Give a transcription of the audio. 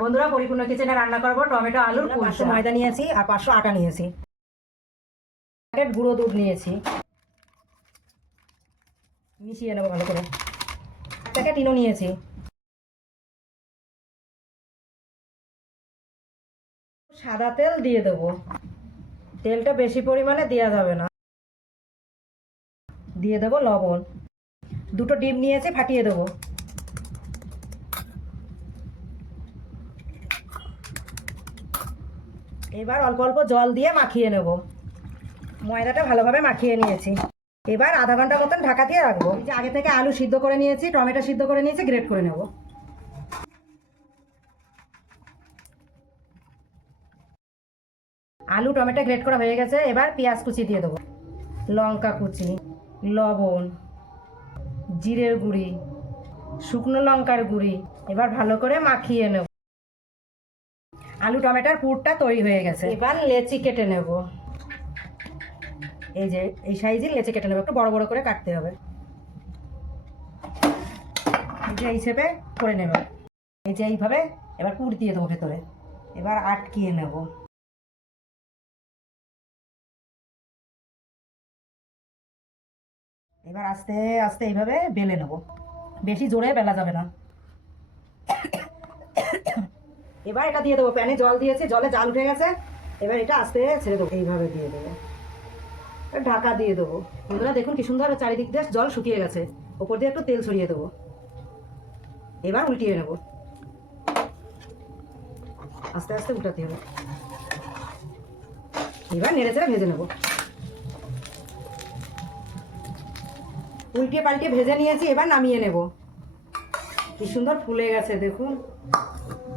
বন্ধুরা, পরিপূর্ণ কিচেনে রান্না করবো টমেটো আলুর কুলচা। ময়দা নিয়েছি আর 500 আটা নিয়েছি, প্যাকেট গুঁড়ো দুধ নিয়েছি, মিশিয়ে নেবো ভালো করে। প্যাকেট ইনো নিয়েছি, সাদা তেল দিয়ে দেবো। তেলটা বেশি পরিমাণে দেওয়া যাবে না। দিয়ে দেবো লবণ, দুটো ডিম নিয়েছি, ফাটিয়ে দেবো। এবার অল্প অল্প জল দিয়ে মাখিয়ে নেব। ময়দাটা ভালোভাবে মাখিয়ে নিয়েছি। এবার আধা ঘন্টা মতন ঢাকা দিয়ে রাখবো। এই যে আগে থেকে আলু সিদ্ধ করে নিয়েছি, টমেটো সিদ্ধ করে নিয়েছি, গ্রেট করে নেব। আলু টমেটো গ্রেট করা হয়ে গেছে। এবার পেঁয়াজ কুচি দিয়ে দেবো, লঙ্কা কুচি, লবণ, জিরের গুঁড়ি, শুকনো লঙ্কার গুঁড়ি। এবার ভালো করে মাখিয়ে নেব। আলু টমেটোর পুরটা তৈরি হয়ে গেছে। এবার লেচি কেটে নেব। এই যে এই সাইজের লেচি কেটে নেব, একটু বড় বড় করে কাটতে হবে। এই যে এই শেপে করে নেব। এই যে এইভাবে এবার পুর দিয়ে দেবো ভেতরে। এবার আটকিয়ে নেব। এবার আস্তে আস্তে এইভাবে বেলে নেব, বেশি জোরে বেলা যাবে না। এবার এটা দিয়ে দেবো। প্যানে জল দিয়েছি, জলে জাল উঠে গেছে। এবার এটা আস্তে ছেড়ে দেবো, এইভাবে দিয়ে দেবো। ঢাকা দিয়ে দেবো। বন্ধুরা দেখুন কি সুন্দর চারিদিক দিয়ে জল শুকিয়ে গেছে। ওপর দিয়ে একটু তেল ছড়িয়ে দেবো। এবার উল্টিয়ে নেব, আস্তে আস্তে উল্টাতে হবে। এবার নেড়ে চেড়ে ভেজে নেব। উল্টিয়ে পাল্টিয়ে ভেজে নিয়েছি, এবার নামিয়ে নেব। কি সুন্দর ফুলে গেছে দেখুন।